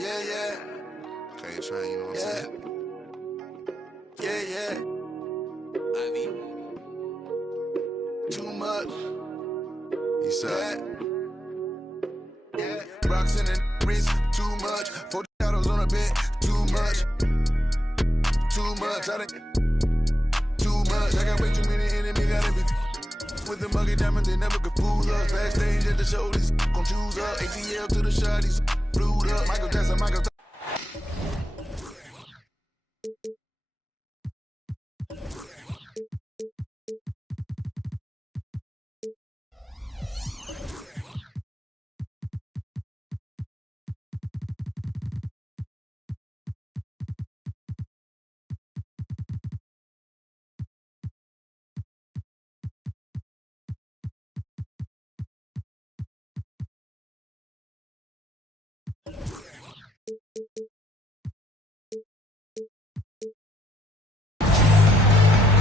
Yeah, yeah. Okay, train, you know what I'm saying? Yeah, yeah. Ivy. Too much. You said. Yeah. Rocks in the wrist, too much. 40 shadows on a bed, too much. Too much. Too much. I got way too many enemies, got everything. With the muggy diamonds, they never could fool us. Backstage at the show, these gon' choose up. ATL to the shot, these flew up. Michael Jackson, Michael.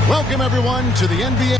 Welcome, everyone, to the NBA.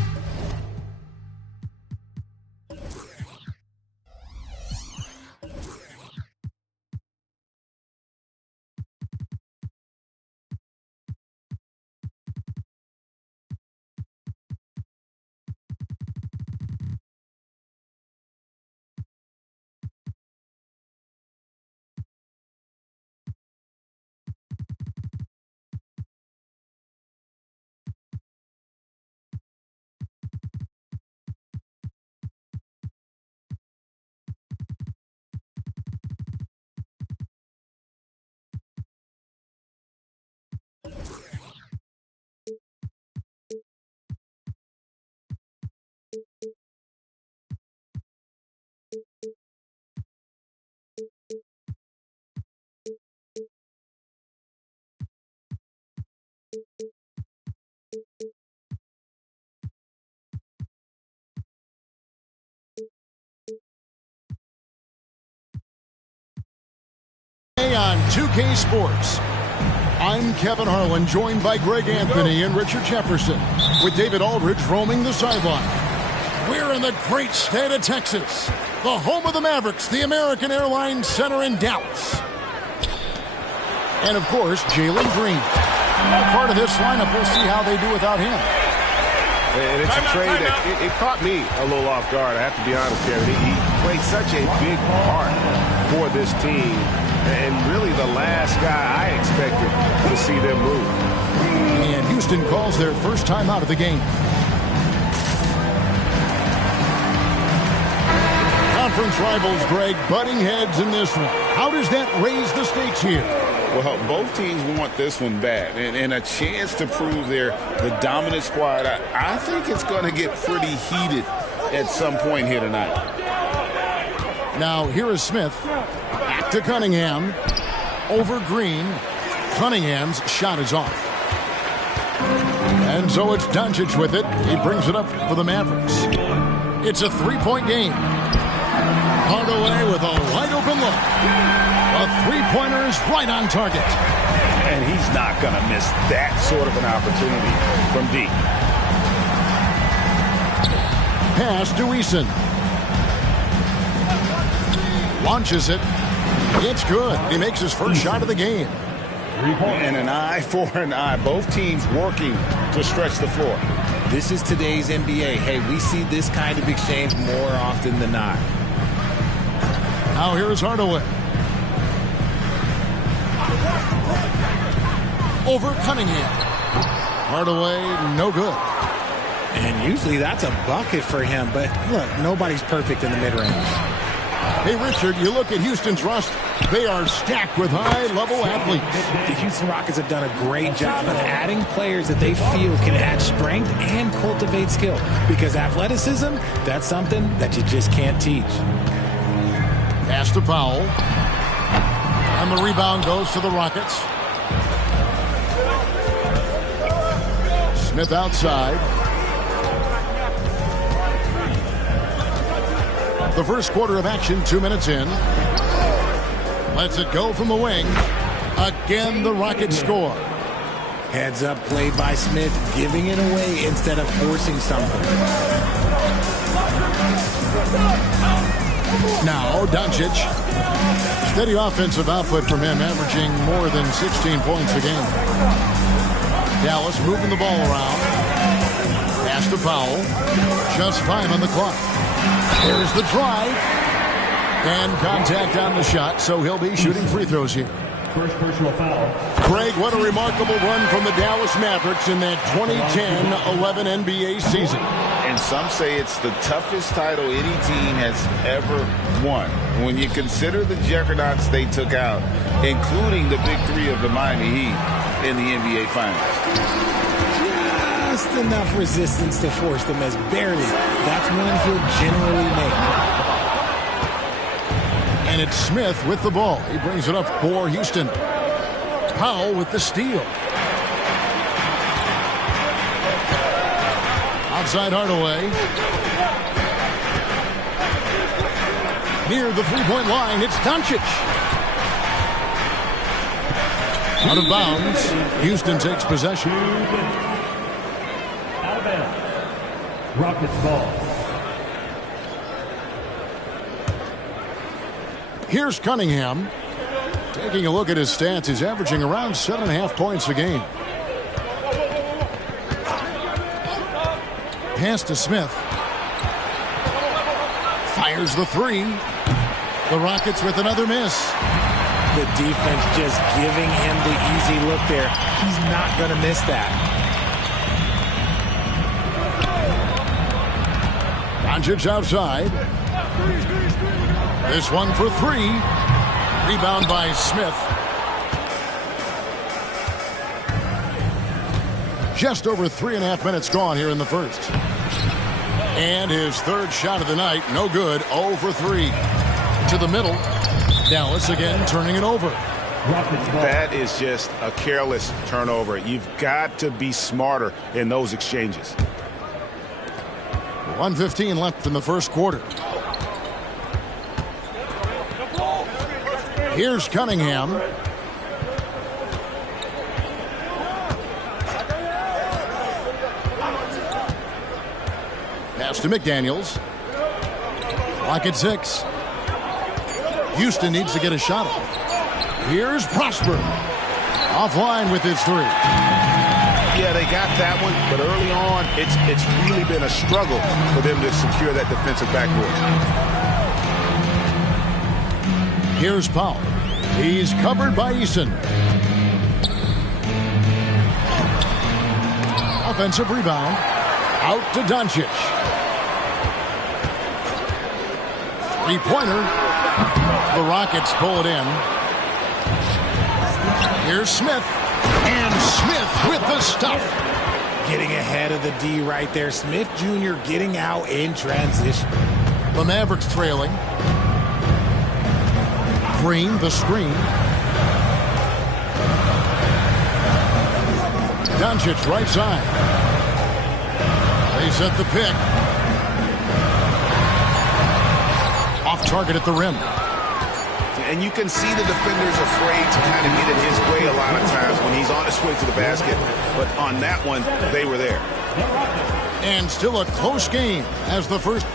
On 2K Sports. I'm Kevin Harlan, joined by Greg Anthony and Richard Jefferson, with David Aldridge roaming the sideline. We're in the great state of Texas, the home of the Mavericks, the American Airlines Center in Dallas. And, of course, Jalen Green. Part of this lineup, we'll see how they do without him. And it's a trade that it caught me a little off guard, I have to be honest, Kevin. He played such a big part for this team. And really the last guy I expected to see them move. And Houston calls their first time out of the game. Conference rivals, Greg, butting heads in this one. How does that raise the stakes here? Well, both teams want this one bad, and a chance to prove they're the dominant squad. I think it's going to get pretty heated at some point here tonight. Now, here is Smith. Back to Cunningham. Over Green. Cunningham's shot is off. And so it's Doncic with it. He brings it up for the Mavericks. It's a three-point game. Hardaway with a wide-open look. The three-pointer is right on target. And he's not going to miss that sort of an opportunity from deep. Pass to Eason. Launches it. It's good. He makes his first shot of the game. And an eye for an eye. Both teams working to stretch the floor. This is today's NBA. Hey, we see this kind of exchange more often than not. Now here is Hardaway. Over Cunningham. Hardaway, no good. And usually that's a bucket for him. But look, nobody's perfect in the mid-range. Hey, Richard, you look at Houston's roster. They are stacked with high-level athletes. The Houston Rockets have done a great job of adding players that they feel can add strength and cultivate skill. Because athleticism, that's something that you just can't teach. Pass to Powell. And the rebound goes to the Rockets. Smith outside. The first quarter of action, 2 minutes in. Lets it go from the wing. Again, the Rockets score. Heads up play by Smith, giving it away instead of forcing something. Now Doncic. Steady offensive output from him, averaging more than 16 points a game. Dallas moving the ball around. Pass to Powell. Just 5 on the clock. Here's the drive. And contact on the shot, so he'll be shooting free throws here. First personal foul. Craig, what a remarkable run from the Dallas Mavericks in that 2010-11 NBA season. And some say it's the toughest title any team has ever won. When you consider the juggernauts they took out, including the big three of the Miami Heat in the NBA Finals. Just enough resistance to force them as barely. That's one he'll generally make. And it's Smith with the ball. He brings it up for Houston. Powell with the steal. Outside Hardaway. Near the three-point line, it's Doncic. Out of bounds. Houston takes possession. Out of bounds. Rockets ball. Here's Cunningham. Taking a look at his stats, he's averaging around 7.5 points a game. Pass to Smith. Fires the three. The Rockets with another miss. The defense just giving him the easy look there. He's not going to miss that. Doncic outside. This one for three. Rebound by Smith. Just over 3.5 minutes gone here in the first. And his third shot of the night, no good, 0 for 3. To the middle. Dallas again turning it over. That is just a careless turnover. You've got to be smarter in those exchanges. 1:15 left in the first quarter. Here's Cunningham. Pass to McDaniels. Clock at 6. Houston needs to get a shot off. Here's Prosper. Offline with his three. Yeah, they got that one, but early on, it's really been a struggle for them to secure that defensive backboard. Here's Powell. He's covered by Eason. Offensive rebound. Out to Doncic. Three-pointer. The Rockets pull it in. Here's Smith. And Smith with the stuff. Getting ahead of the D right there. Smith Jr. getting out in transition. The Mavericks trailing. Green, the screen. Doncic right side. They set the pick. Off target at the rim. And you can see the defenders afraid to kind of get in his way a lot of times when he's on his way to the basket. But on that one, they were there. And still a close game as the first.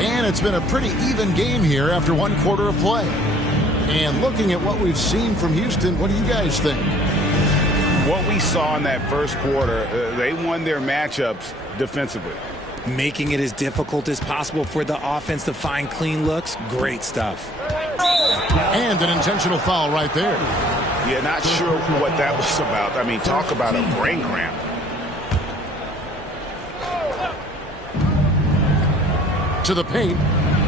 And it's been a pretty even game here after one quarter of play. And looking at what we've seen from Houston, what do you guys think? What we saw in that first quarter, they won their matchups defensively. Making it as difficult as possible for the offense to find clean looks. Great stuff. And an intentional foul right there. Yeah, not sure what that was about. I mean, talk about a brain cramp. To the paint.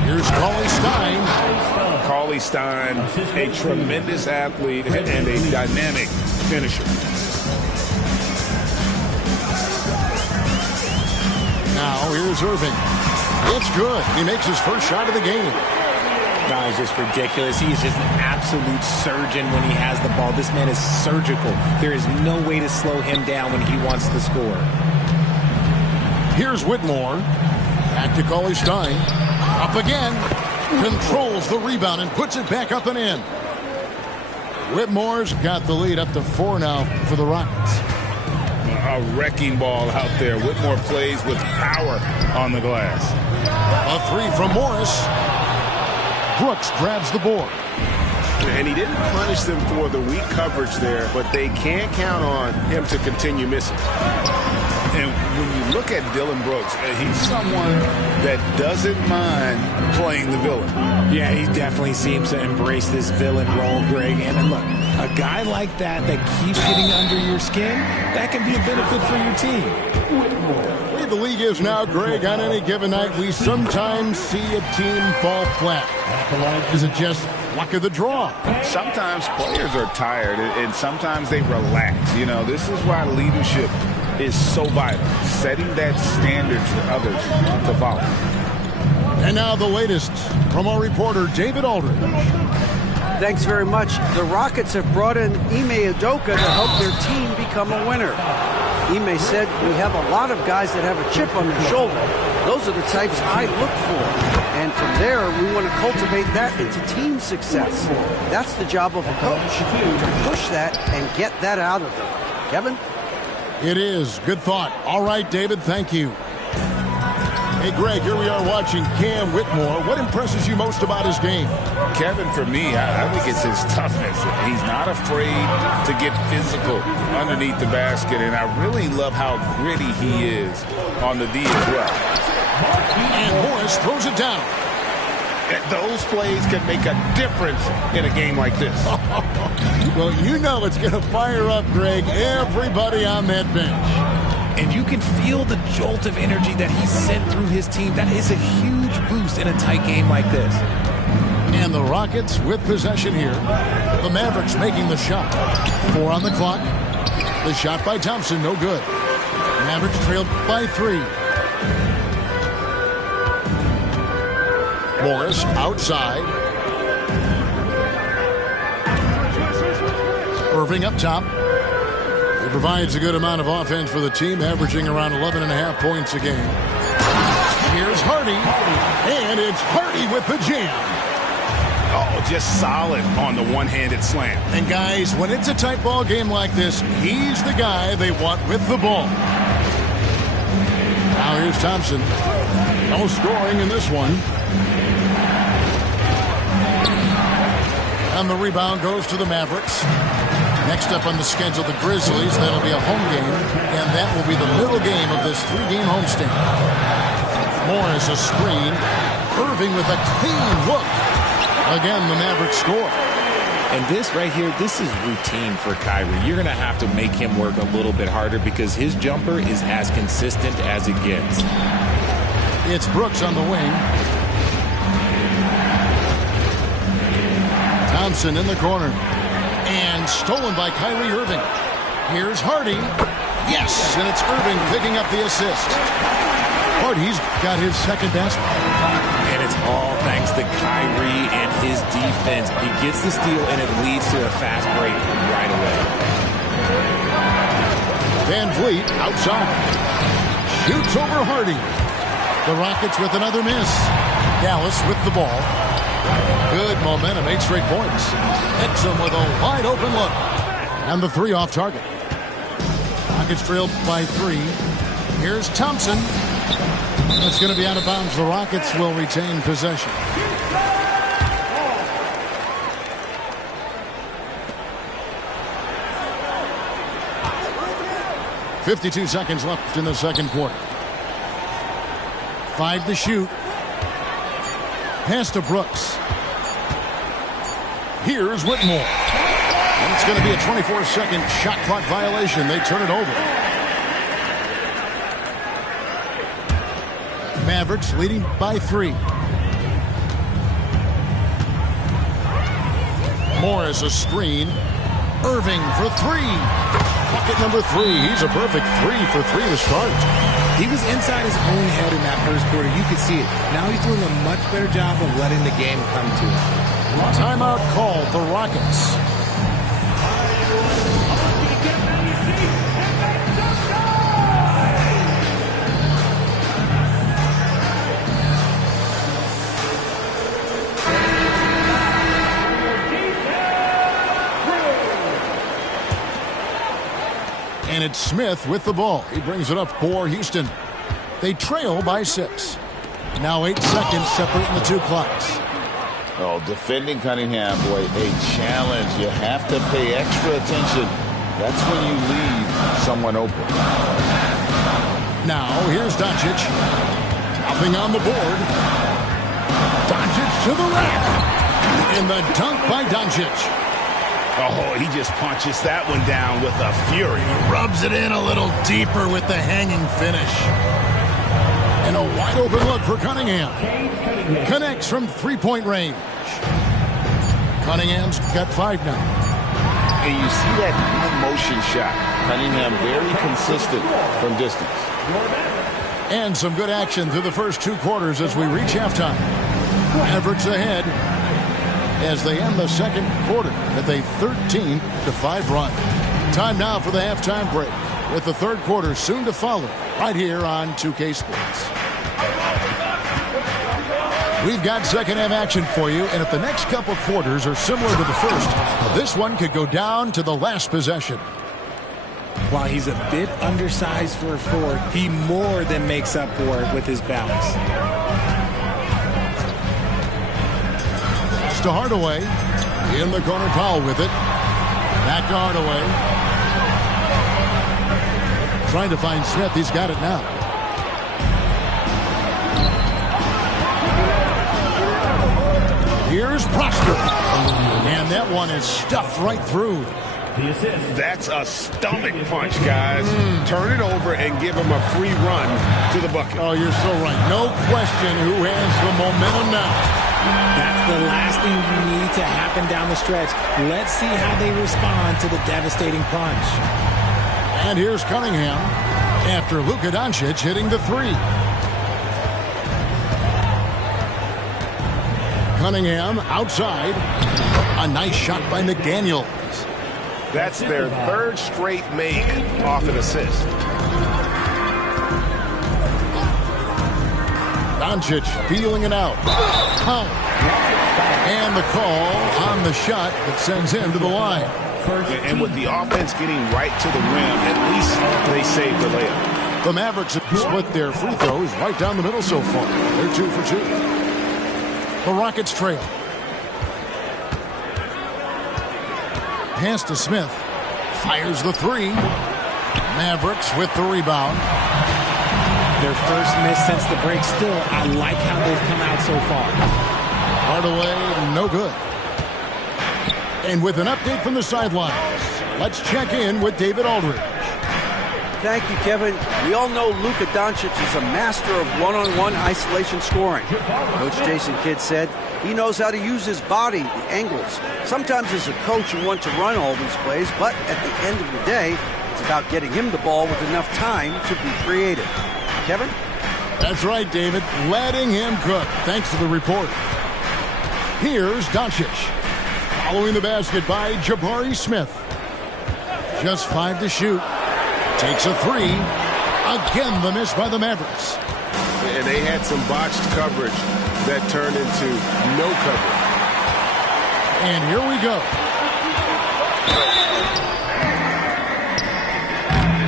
Here's Cauley-Stein. Cauley-Stein, a tremendous athlete and a dynamic finisher. Now here's Irving. It's good. He makes his first shot of the game. No, it's just ridiculous. He's just an absolute surgeon when he has the ball. This man is surgical. There is no way to slow him down when he wants to score. Here's Whitmore. Back to Cauley-Stein. Up again. Controls the rebound and puts it back up and in. Whitmore's got the lead up to 4 now for the Rockets. a wrecking ball out there. Whitmore plays with power on the glass. A three from Morris. Brooks grabs the board. And he didn't punish them for the weak coverage there, but they can't count on him to continue missing. And when you look at Dylan Brooks, he's someone that doesn't mind playing the villain. Yeah, he definitely seems to embrace this villain role, Greg. And look, a guy like that keeps getting under your skin, that can be a benefit for your team. The way the league is now, Greg, on any given night, we sometimes see a team fall flat. Is it just luck of the draw? Sometimes players are tired, and sometimes they relax. You know, this is why leadership is so vital, setting that standard for others to follow. And now the latest from our reporter, David Aldridge. Thanks very much. The Rockets have brought in Ime Udoka to help their team become a winner. Ime said, "We have a lot of guys that have a chip on their shoulder. Those are the types I look for. And from there, we want to cultivate that into team success. That's the job of a coach, to push that and get that out of them." Kevin? It is. Good thought. All right, David, thank you. Hey, Greg, here we are watching Cam Whitmore. What impresses you most about his game? Kevin, for me, I think it's his toughness. He's not afraid to get physical underneath the basket, and I really love how gritty he is on the D as well. And Morris throws it down. Those plays can make a difference in a game like this. Well, you know it's going to fire up, Greg, everybody on that bench. And you can feel the jolt of energy that he sent through his team. That is a huge boost in a tight game like this. And the Rockets with possession here. The Mavericks making the shot. 4 on the clock. The shot by Thompson, no good. Mavericks trailed by 3. Morris outside. Irving up top. He provides a good amount of offense for the team, averaging around 11.5 points a game. Here's Hardy, and it's Hardy with the jam. Oh, just solid on the one-handed slam. And guys, when it's a tight ball game like this, he's the guy they want with the ball. Now here's Thompson. No scoring in this one. And the rebound goes to the Mavericks. Next up on the schedule, the Grizzlies. That'll be a home game, and that will be the middle game of this 3-game homestand. Morris a screen. Irving with a clean look. Again, the Mavericks score. And this right here, this is routine for Kyrie. You're going to have to make him work a little bit harder because his jumper is as consistent as it gets. It's Brooks on the wing. Thompson in the corner. And stolen by Kyrie Irving. Here's Hardy. Yes, and it's Irving picking up the assist. Hardy's got his second basket. And it's all thanks to Kyrie and his defense. He gets the steal, and it leads to a fast break right away. Van Vliet outside. Shoots over Hardy. The Rockets with another miss. Dallas with the ball. Good momentum, 8 straight points. Exum with a wide open look. And the 3 off target. Rockets trailed by 3. Here's Thompson. That's going to be out of bounds. The Rockets will retain possession. .52 seconds left in the second quarter. 5 to shoot. Pass to Brooks. Here's Whitmore. And it's going to be a 24-second shot clock violation. They turn it over. Mavericks leading by 3. Morris a screen. Irving for 3. Bucket number 3. He's a perfect 3 for 3 to start. He was inside his own head in that first quarter. You could see it. Now he's doing a much better job of letting the game come to him. Timeout called, the Rockets. And it It's Smith with the ball. He brings it up for Houston. They trail by 6. Now 8 seconds separating the two clocks. Oh, defending Cunningham, boy, a challenge. You have to pay extra attention. That's when you leave someone open. Now, here's Doncic. Nothing on the board. Doncic to the rack. And the dunk by Doncic. Oh, he just punches that one down with a fury. Rubs it in a little deeper with the hanging finish. And a wide open look for Cunningham. Connects from three-point range. Cunningham's got 5 now. And you see that motion shot. Cunningham very consistent from distance. And some good action through the first 2 quarters as we reach halftime. Mavericks ahead as they end the second quarter with a 13-5 run. Time now for the halftime break, with the third quarter soon to follow right here on 2K Sports. We've got second half action for you, and if the next couple quarters are similar to the first, this one could go down to the last possession. While he's a bit undersized for a forward, he more than makes up for it with his bounce. Pass to Hardaway. In the corner, Powell with it. Back to Hardaway. Trying to find Smith. He's got it now. Here's Prosper. And that one is stuffed right through. That's a stomach punch, guys. Turn it over and give him a free run to the bucket. Oh, you're so right. No question who has the momentum now. That's the last thing you need to happen down the stretch. Let's see how they respond to the devastating punch. And here's Cunningham after Luka Doncic hitting the 3. Cunningham outside. A nice shot by McDaniels. That's their third straight make off an assist. Doncic feeling it out. Oh. And the call on the shot that sends him to the line. And with the offense getting right to the rim, at least they saved the layup. The Mavericks have split their free throws right down the middle so far. They're 2 for 2. The Rockets trail. Pass to Smith. Fires the 3. Mavericks with the rebound. Their first miss since the break. Still, I like how they've come out so far. Hardaway, no good. And with an update from the sidelines, let's check in with David Aldridge. Thank you, Kevin. We all know Luka Doncic is a master of one-on-one isolation scoring. Coach Jason Kidd said he knows how to use his body, the angles. Sometimes as a coach you want to run all these plays, but at the end of the day, it's about getting him the ball with enough time to be creative. Kevin? That's right, David. Letting him cook. Thanks to the report. Here's Doncic. Following the basket by Jabari Smith. Just 5 to shoot. Takes a 3. Again, the miss by the Mavericks. And they had some botched coverage that turned into no coverage. And here we go.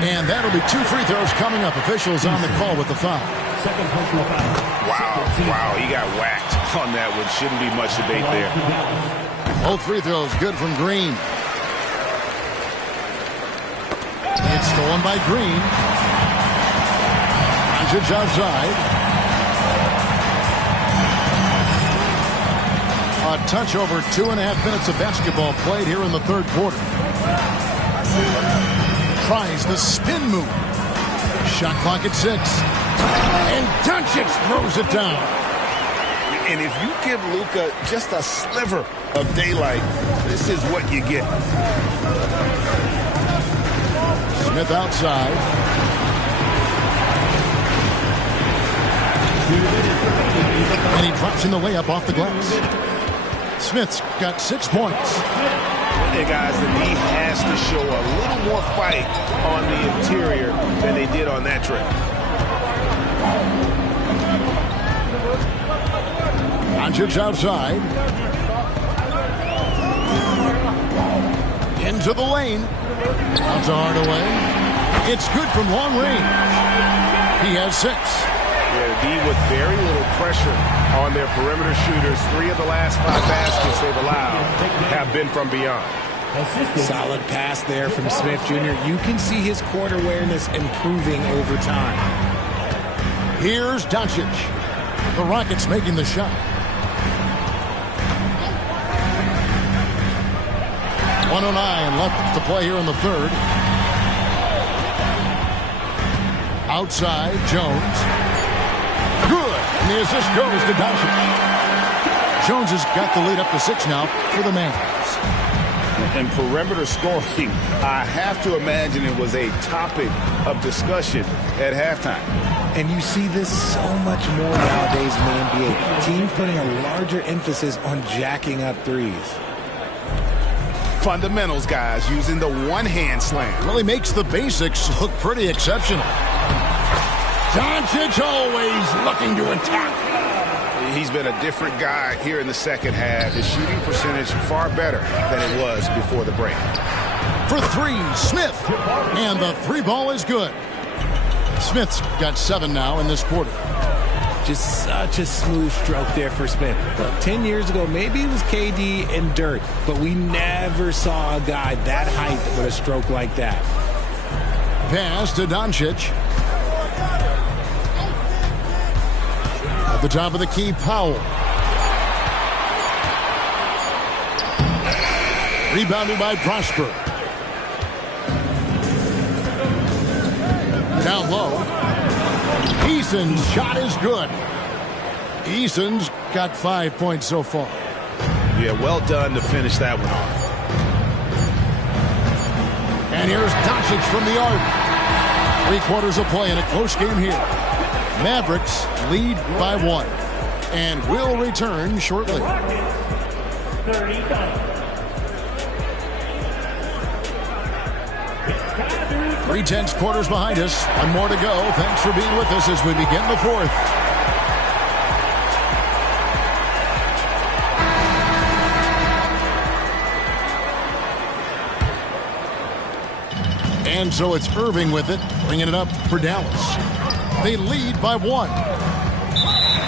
And that'll be 2 free throws coming up. Officials on the call with the foul. Second personal foul. Wow, he got whacked on that one. Shouldn't be much debate there. Both free throws good from Green. It's stolen by Green. Doncic outside. A touch over 2.5 minutes of basketball played here in the third quarter. Tries the spin move. Shot clock at 6. And Doncic throws it down. And if you give Luka just a sliver of daylight, this is what you get. Smith outside. And he drops in the layup off the glass. Smith's got 6 points. Hey guys, the D has to show a little more fight on the interior than they did on that trip. Doncic outside. Into the lane. Out to Hardaway. It's good from long range. He has 6. Yeah, the D with very little pressure on their perimeter shooters. 3 of the last 5 baskets they've allowed have been from beyond. Solid pass there from Smith Jr. You can see his court awareness improving over time. Here's Doncic. The Rockets making the shot. 1:09 left to play here in the third. Outside, Jones. Good. And the assist goes to Doncic. Jones has got the lead up to 6 now for the Mavs. And perimeter scoring, I have to imagine it was a topic of discussion at halftime. And you see this so much more nowadays in the NBA. Teams putting a larger emphasis on jacking up threes. Fundamentals, guys, using the one-hand slam. Really makes the basics look pretty exceptional. Doncic always looking to attack. He's been a different guy here in the second half. His shooting percentage far better than it was before the break. For 3, Smith. And the 3 ball is good. Smith's got 7 now in this quarter. Just such a smooth stroke there for Smith. Look, 10 years ago, maybe it was KD and Dirk, but we never saw a guy that height with a stroke like that. Pass to Doncic. At the top of the key, Powell. Rebounded by Prosper. Down low. Eason's shot is good. Eason's got 5 points so far. Yeah, well done to finish that one off. And here's Doncic from the arc. 3 quarters of play in a close game here. Mavericks lead by 1 and will return shortly. 3/10 quarters behind us. 1 more to go. Thanks for being with us as we begin the 4th. And so it's Irving with it, bringing it up for Dallas. They lead by 1.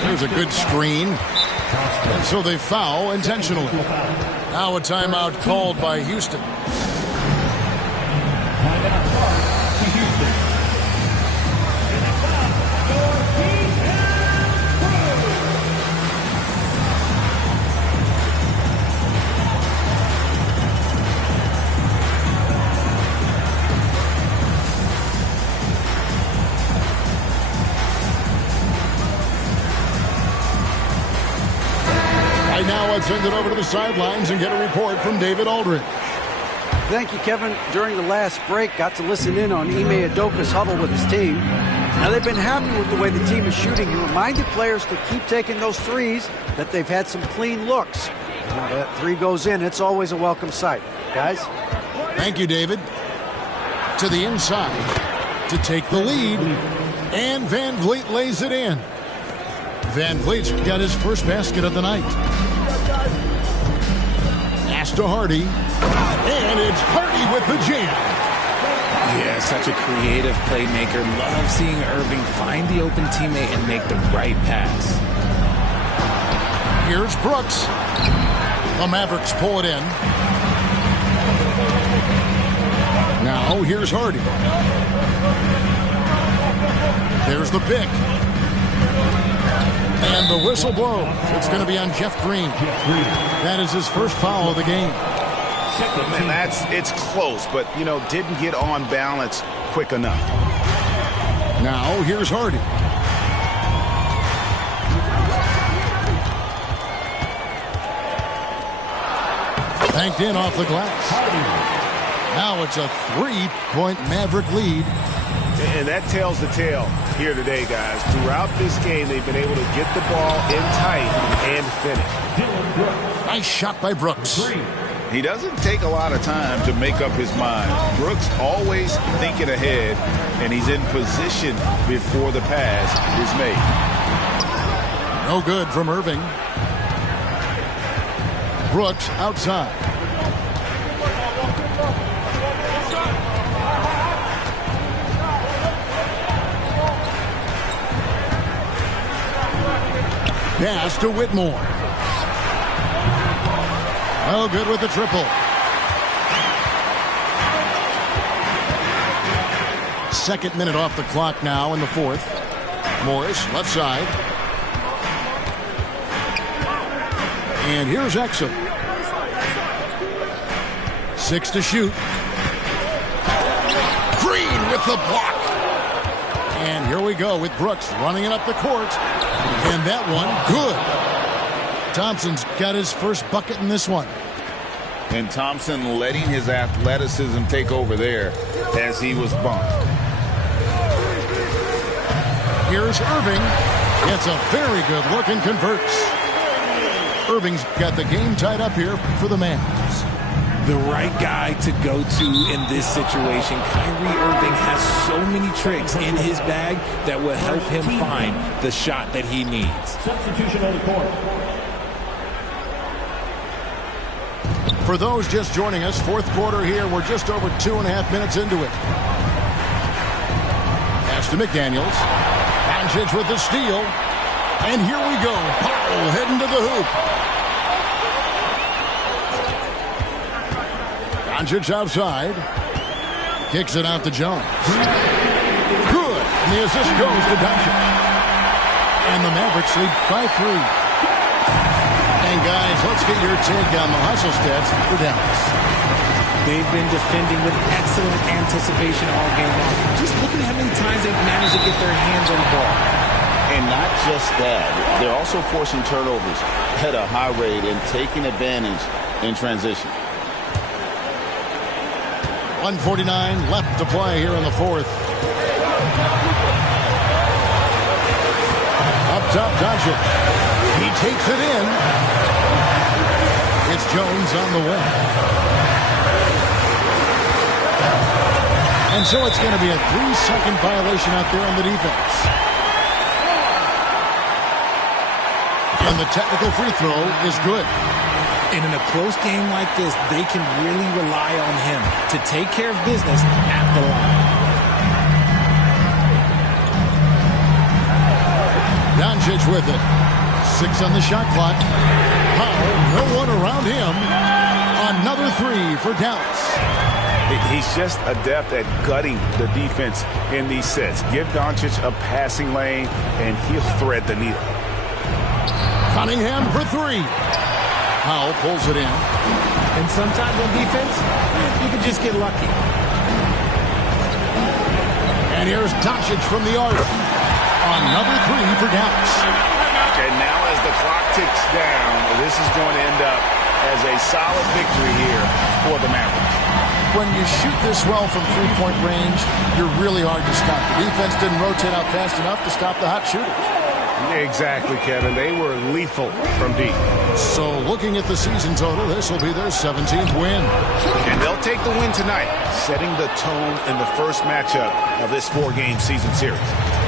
There's a good screen. And so they foul intentionally. Now a timeout called by Houston. Now let's send it over to the sidelines and get a report from David Aldridge. Thank you, Kevin. During the last break, got to listen in on Ime Udoka's huddle with his team. Now, they've been happy with the way the team is shooting. He reminded players to keep taking those threes, that they've had some clean looks. When that 3 goes in, it's always a welcome sight. Guys? Thank you, David. To the inside to take the lead. And Van Vliet lays it in. Van Vliet's got his first basket of the night. Pass to Hardy. And it's Hardy with the jam. Yeah, such a creative playmaker. Love seeing Irving find the open teammate and make the right pass. Here's Brooks. The Mavericks pull it in. Now here's Hardy. There's the pick. And the whistle blows. It's going to be on Jeff Green. That is his first foul of the game. And it's close, but, didn't get on balance quick enough. Now here's Hardy. Banked in off the glass. Now it's a 3-point Maverick lead. And that tells the tale here today, guys. Throughout this game, they've been able to get the ball in tight and finish. Nice shot by Brooks. He doesn't take a lot of time to make up his mind. Brooks always thinking ahead, and he's in position before the pass is made. No good from Irving. Brooks outside. Pass to Whitmore. Oh, good with the triple. Second minute off the clock now in the fourth. Morris, left side. And here's Exum. 6 to shoot. Green with the block. And here we go with Brooks running it up the court. And that one, good. Thompson's got his first bucket in this one. And Thompson letting his athleticism take over there as he was bumped. Here's Irving. It's a very good look and converts. Irving's got the game tied up here for the Mavs. The right guy to go to in this situation. Kyrie Irving has so many tricks in his bag that will help him find the shot that he needs. Substitution on the court. For those just joining us, fourth quarter here. We're just over 2.5 minutes into it. Pass to McDaniels. Doncic with the steal. And here we go. Powell heading to the hoop. Doncic outside. Kicks it out to Jones. Good. And the assist goes to Doncic. And the Mavericks lead by 3. And guys, let's get your take on the hustle stats for Dallas. They've been defending with excellent anticipation all game long. Just looking at how many times they've managed to get their hands on the ball. And not just that, they're also forcing turnovers at a high rate and taking advantage in transition. 1:49 left to play here in the fourth. Up top, Doncic. He takes it in. It's Jones on the way. And so it's going to be a 3-second violation out there on the defense. And the technical free throw is good. And in a close game like this, they can really rely on him to take care of business at the line. Doncic with it. 6 on the shot clock. Powell, no one around him. Another 3 for Dallas. He's just adept at gutting the defense in these sets. Give Doncic a passing lane, and he'll thread the needle. Cunningham for 3. Powell pulls it in. And sometimes on defense, you can just get lucky. And here's Doncic from the arc. Another 3 for Dallas. And now as the clock ticks down, this is going to end up as a solid victory here for the Mavericks. When you shoot this well from three-point range, you're really hard to stop. The defense didn't rotate out fast enough to stop the hot shooters. Exactly, Kevin. They were lethal from deep. So looking at the season total, this will be their 17th win. And they'll take the win tonight, setting the tone in the first matchup of this 4-game season series.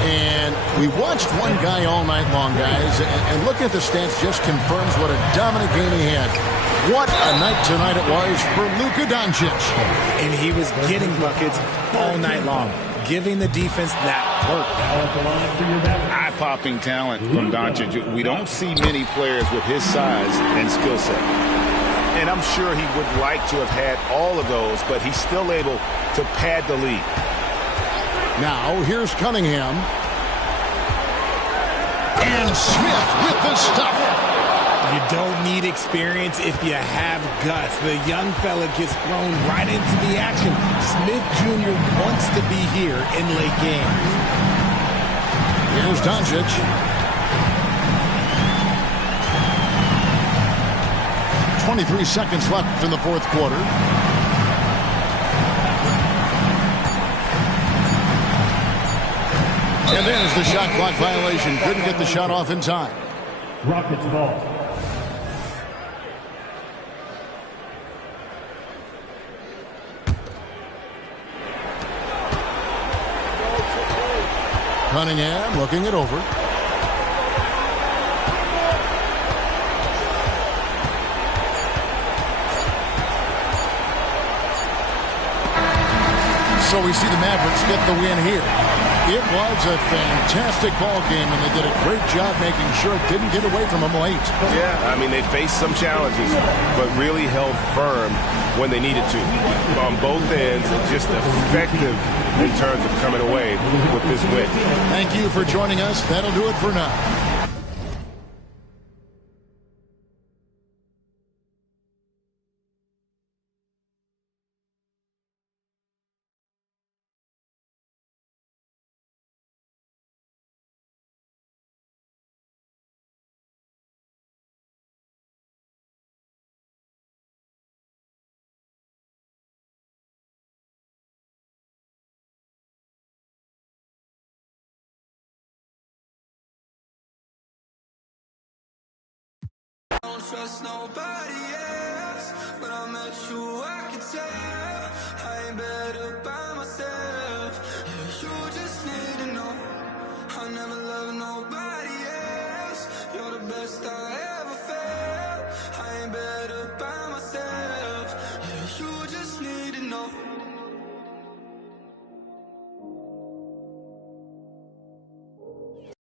And we watched one guy all night long, guys, and looking at the stats just confirms what a dominant game he had. What a night tonight it was for Luka Doncic. And he was getting buckets all night long, giving the defense that work. Eye-popping talent from Doncic. We don't see many players with his size and skill set. And I'm sure he would like to have had all of those, but he's still able to pad the lead. Now, here's Cunningham. And Smith with the stuff. You don't need experience if you have guts. The young fella gets thrown right into the action. Smith Jr. wants to be here in late game. Here's Doncic. .23 seconds left in the fourth quarter. And there's the shot clock violation. Couldn't get the shot off in time. Rockets ball. Cunningham looking it over. So we see the Mavericks get the win here. It was a fantastic ball game, and they did a great job making sure it didn't get away from them late. Yeah, I mean, they faced some challenges, but really held firm when they needed to. On both ends, just effective in terms of coming away with this win. Thank you for joining us. That'll do it for now. Don't trust nobody else, but